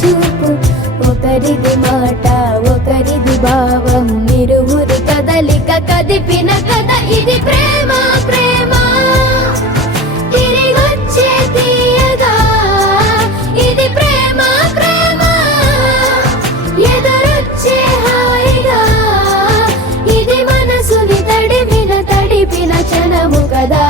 చూపు, ఒకరిది మాట ఒకరిది భావం, ఇరువురి కదలిక కదిపిన కథ ఇది ప్రేమ ప్రేమ. తిరిగొచ్చే తీయగా ఇది ప్రేమ ప్రేమ, ఎదురొచ్చే హాయిగా ఇది మనసుని తడిపిన క్షణము కదా.